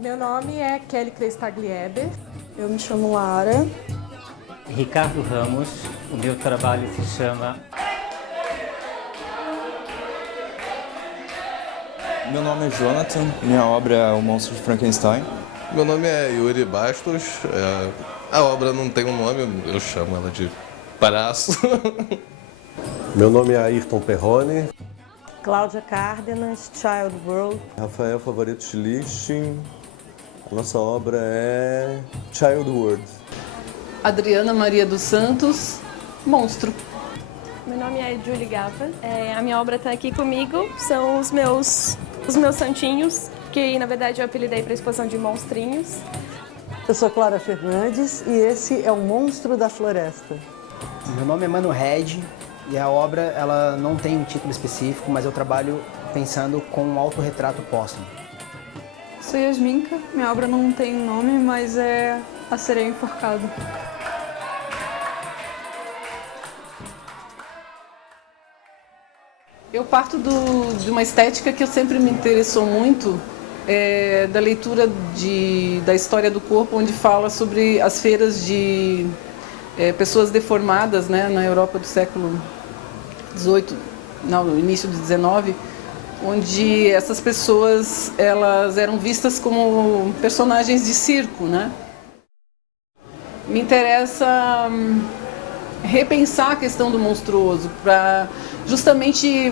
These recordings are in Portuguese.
Meu nome é Kelly Crestaglieber. Eu me chamo Lara. Ricardo Ramos, o meu trabalho se chama... Meu nome é Jonathan, minha obra é O Monstro de Frankenstein. Meu nome é Yuri Bastos, a obra não tem um nome, eu chamo ela de Palhaço. Meu nome é Ayrton Perrone. Cláudia Cárdenas, Child World. Rafael Favorito Schlichting. A nossa obra é Child World. Adriana Maria dos Santos, Monstro. Meu nome é Julie Gava. A minha obra está aqui comigo, são os meus santinhos, que na verdade eu apelidei para a exposição de monstrinhos. Eu sou Clara Fernandes e esse é o Monstro da Floresta. Meu nome é Mano Red e a obra ela não tem um título específico, mas eu trabalho pensando com um autorretrato póstumo. Sou Yasminka, minha obra não tem nome, mas é A Sereia Enforcada. Eu parto de uma estética que eu sempre me interessou muito, da leitura da história do corpo, onde fala sobre as feiras de pessoas deformadas, né, na Europa do século XVIII, no início do XIX, onde essas pessoas elas eram vistas como personagens de circo, né? Me interessa repensar a questão do monstruoso para justamente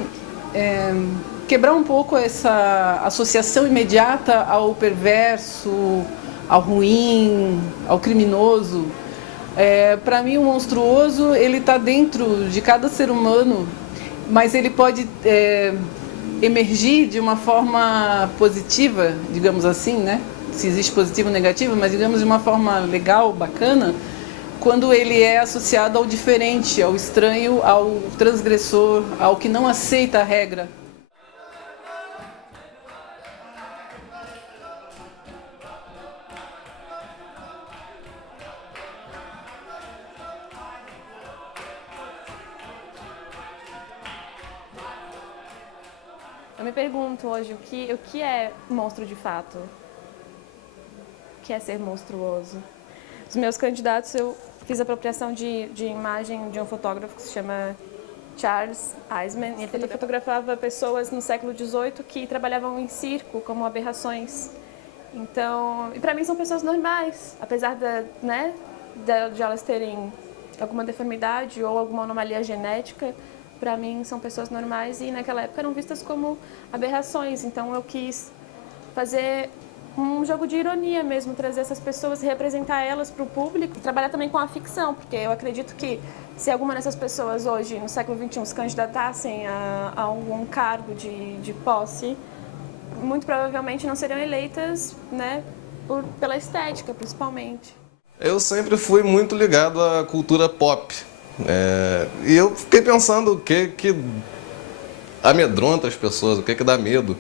quebrar um pouco essa associação imediata ao perverso, ao ruim, ao criminoso. Para mim, o monstruoso ele está dentro de cada ser humano, mas ele pode emergir de uma forma positiva, digamos assim, né? Se existe positivo ou negativo, mas digamos de uma forma legal, bacana, quando ele é associado ao diferente, ao estranho, ao transgressor, ao que não aceita a regra. Eu me pergunto hoje o que é monstro de fato? O que é ser monstruoso? Os meus candidatos, eu fiz apropriação de imagem de um fotógrafo que se chama Charles Eisman. E ele fotografava pessoas no século XVIII que trabalhavam em circo como aberrações. Então, e para mim são pessoas normais, apesar de elas terem alguma deformidade ou alguma anomalia genética. Para mim são pessoas normais e naquela época eram vistas como aberrações. Então eu quis fazer um jogo de ironia mesmo, trazer essas pessoas, representar elas para o público, trabalhar também com a ficção, porque eu acredito que se alguma dessas pessoas hoje, no século XXI, se candidatassem a algum cargo de posse, muito provavelmente não seriam eleitas, né, pela estética, principalmente. Eu sempre fui muito ligado à cultura pop. E eu fiquei pensando o que amedronta as pessoas, o que dá medo.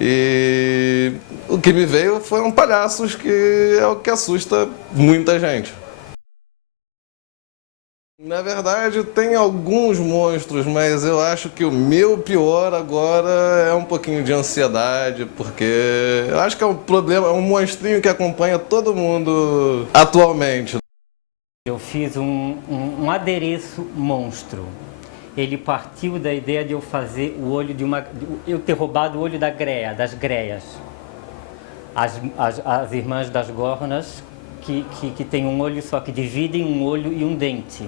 E o que me veio foram palhaços, que é o que assusta muita gente. Na verdade, tem alguns monstros, mas eu acho que o meu pior agora é um pouquinho de ansiedade, porque eu acho que é um problema, é um monstrinho que acompanha todo mundo atualmente. Eu fiz um adereço monstro. Ele partiu da ideia de eu fazer o olho eu ter roubado o olho das greias. As irmãs das Gornas, que têm um olho só, que dividem um olho e um dente.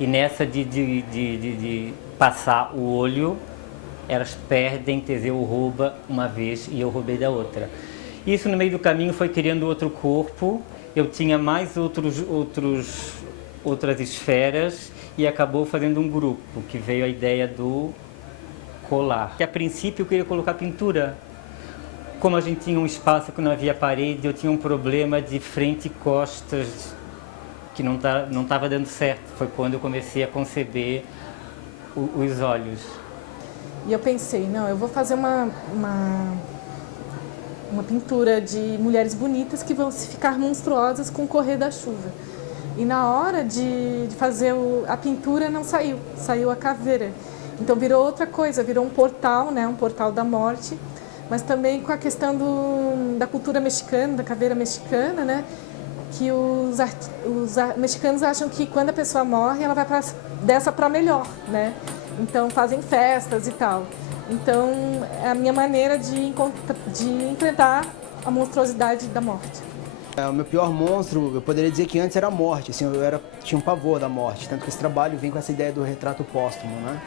E nessa de passar o olho, elas perdem, Teseu rouba uma vez e eu roubei da outra. Isso no meio do caminho foi criando outro corpo. Eu tinha mais outras esferas e acabou fazendo um grupo, que veio a ideia do colar. A princípio eu queria colocar pintura. Como a gente tinha um espaço que não havia parede, eu tinha um problema de frente e costas que não estava dando certo. Foi quando eu comecei a conceber os olhos. E eu pensei, não, eu vou fazer uma pintura de mulheres bonitas que vão se ficar monstruosas com o correr da chuva. E na hora de fazer a pintura não saiu a caveira. Então virou outra coisa, virou um portal, né, um portal da morte, mas também com a questão da cultura mexicana, da caveira mexicana, né? Que os mexicanos acham que quando a pessoa morre, ela vai dessa para melhor, né? Então fazem festas e tal. Então é a minha maneira de enfrentar a monstruosidade da morte. O meu pior monstro, eu poderia dizer que antes era a morte, assim, tinha um pavor da morte, tanto que esse trabalho vem com essa ideia do retrato póstumo, né?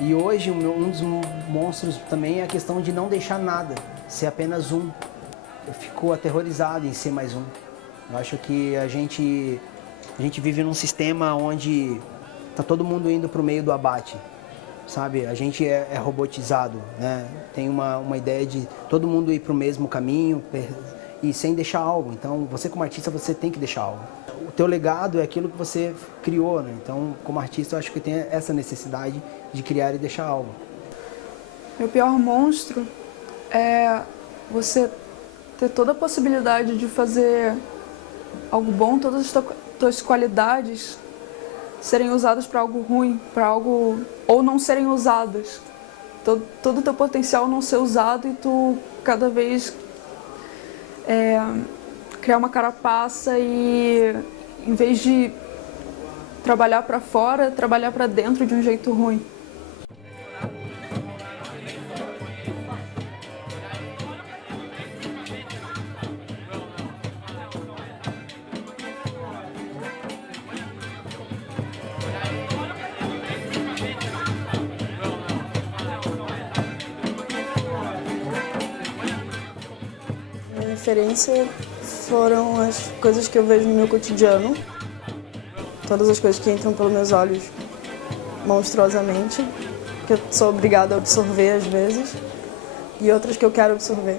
E hoje um dos monstros também é a questão de não deixar nada, ser apenas um. Eu fico aterrorizado em ser mais um. Eu acho que a gente vive num sistema onde tá todo mundo indo para o meio do abate, sabe? A gente é robotizado, né? Tem uma ideia de todo mundo ir para o mesmo caminho e sem deixar algo. Então, você como artista, você tem que deixar algo. O teu legado é aquilo que você criou, né? Então, como artista, eu acho que tem essa necessidade de criar e deixar algo. Meu pior monstro é você ter toda a possibilidade de fazer algo bom, todas as tuas qualidades serem usadas para algo ruim, para algo ou não serem usadas. Todo o teu potencial não ser usado e tu cada vez criar uma carapaça e em vez de trabalhar para fora, trabalhar para dentro de um jeito ruim. Minha referência foram as coisas que eu vejo no meu cotidiano, todas as coisas que entram pelos meus olhos monstruosamente, que eu sou obrigada a absorver às vezes, e outras que eu quero absorver.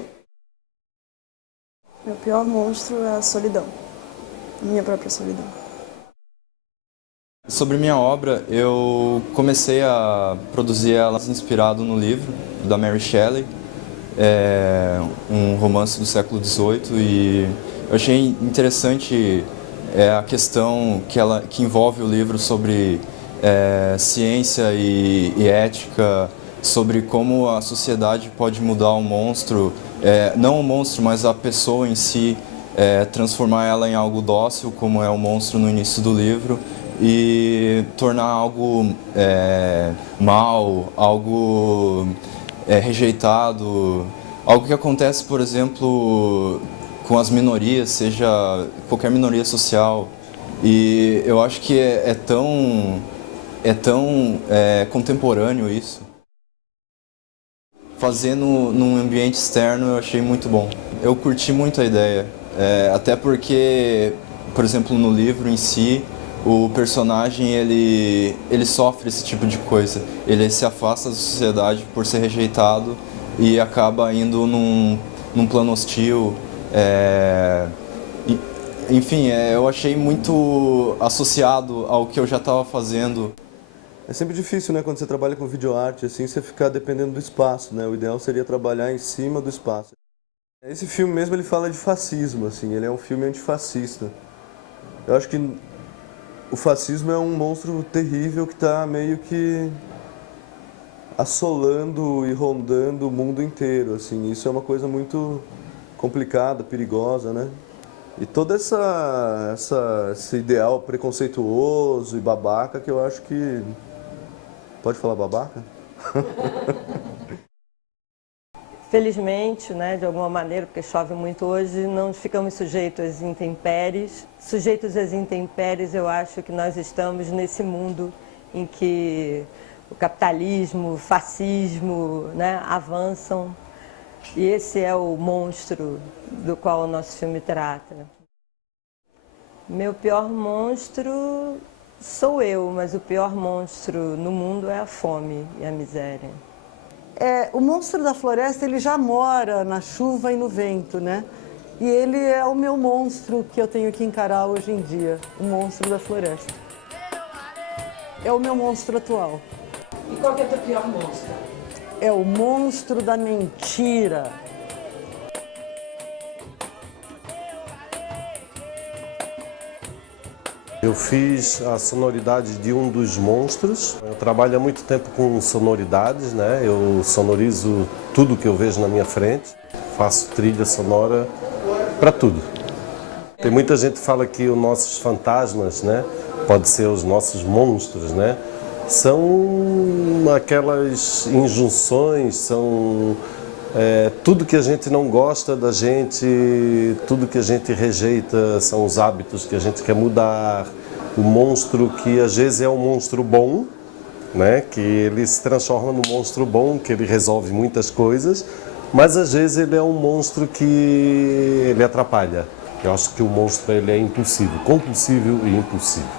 Meu pior monstro é a solidão, a minha própria solidão. Sobre minha obra, eu comecei a produzir ela inspirado no livro da Mary Shelley, um romance do século XVIII, e eu achei interessante a questão que envolve o livro sobre ciência e ética, sobre como a sociedade pode mudar o monstro, não o monstro, mas a pessoa em si, transformar ela em algo dócil, como é o monstro no início do livro, e tornar algo mal, algo rejeitado, algo que acontece, por exemplo, com as minorias, seja qualquer minoria social. E eu acho que é tão contemporâneo isso. Fazer num ambiente externo eu achei muito bom. Eu curti muito a ideia, até porque, por exemplo, no livro em si, o personagem ele sofre esse tipo de coisa. Ele se afasta da sociedade por ser rejeitado e acaba indo num plano hostil. Enfim, eu achei muito associado ao que eu já estava fazendo. É sempre difícil, né, quando você trabalha com videoarte, assim, você ficar dependendo do espaço, né? O ideal seria trabalhar em cima do espaço. Esse filme mesmo, ele fala de fascismo, assim, ele é um filme antifascista. Eu acho que o fascismo é um monstro terrível que está meio que assolando e rondando o mundo inteiro, assim. Isso é uma coisa muito complicada, perigosa, né? E todo esse ideal preconceituoso e babaca que eu acho que... Pode falar babaca? Felizmente, né, de alguma maneira, porque chove muito hoje, não ficamos sujeitos às intempéries. Sujeitos às intempéries, eu acho que nós estamos nesse mundo em que o capitalismo, o fascismo, né, avançam. E esse é o monstro do qual o nosso filme trata. Meu pior monstro sou eu, mas o pior monstro no mundo é a fome e a miséria. O monstro da floresta, ele já mora na chuva e no vento, né? E ele é o meu monstro que eu tenho que encarar hoje em dia, o monstro da floresta. É o meu monstro atual. E qual que é o teu pior monstro? É o monstro da mentira. Eu fiz a sonoridade de um dos monstros. Eu trabalho há muito tempo com sonoridades, né? Eu sonorizo tudo que eu vejo na minha frente. Faço trilha sonora para tudo. Tem muita gente que fala que os nossos fantasmas, né? Pode ser os nossos monstros, né? São aquelas injunções, são tudo que a gente não gosta da gente, tudo que a gente rejeita, são os hábitos que a gente quer mudar. O monstro que às vezes é um monstro bom, né? Que ele se transforma num monstro bom, que ele resolve muitas coisas, mas às vezes ele é um monstro que ele atrapalha. Eu acho que o monstro ele é impulsivo, compulsivo e impulsivo.